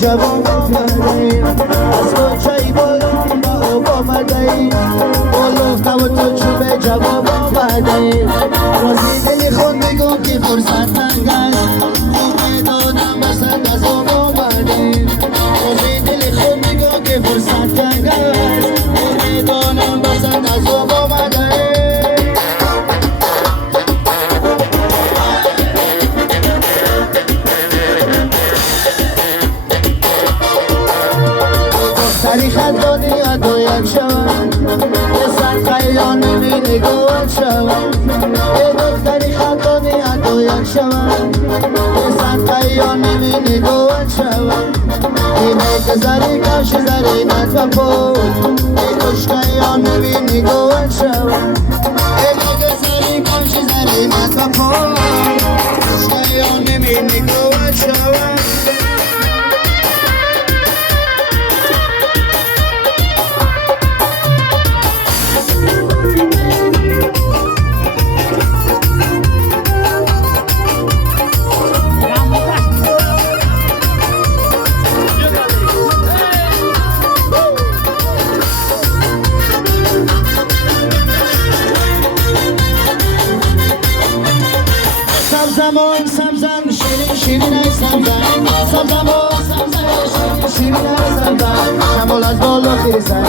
جوان افتادیم از کوچه بلند با او آمدیم بلوفته و تو چوب جواب آمدیم رازی دلی خود بگو که فرصت نگست خوبه دادم بسند از اون آمدیم رازی دلی خود بگو که فرصت نگست خوبه دادم بسند از اون آمدیم دختری خندانی ادویت شود یه سر خیان میبینی گوت شود یه دختری خندانی ادویت شود یه سر خیان میبینی گوت شود اینه که زری کش زری نتو پول یه کشکیان میبینی گوت شود اینه که زری کش زری نتو پول کشکیان میبینی گوت شود سمزم شیرین شیرین ای سمزم سمزم شیرین ای سمزم شمال از بالا خیزم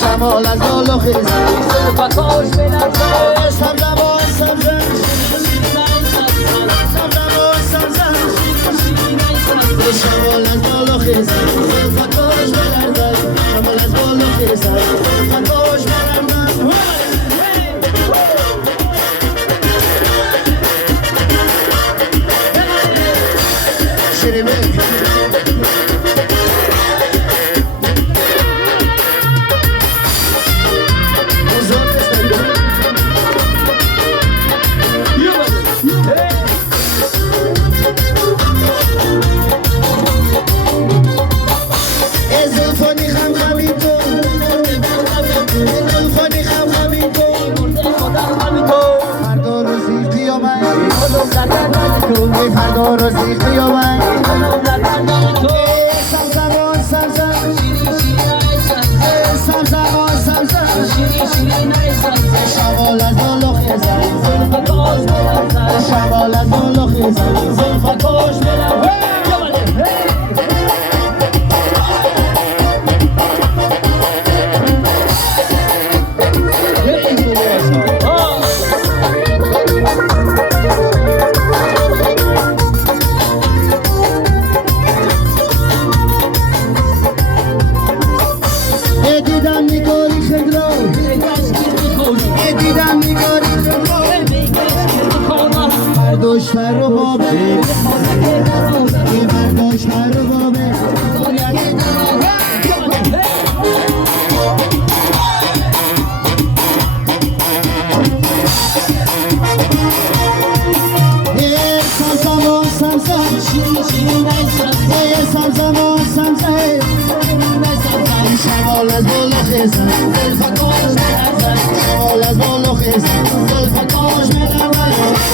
شمال از بالا خیزم سمزم شمال از بالا خیزم فکاش بلردم شمال از بالا خیزم فکاش بلردم فردا روزی قیامت سمزمان سمزم سمزمان سمزم شمال از بالا خیزم شمال از بالا خیزم زلفکاش بلند برداشت رو بابه برداشت رو بابه سمزمان سمزم سمزمان سمزم شمال از بالا خیزم شمال از بالا خیزم زلفکاش بلند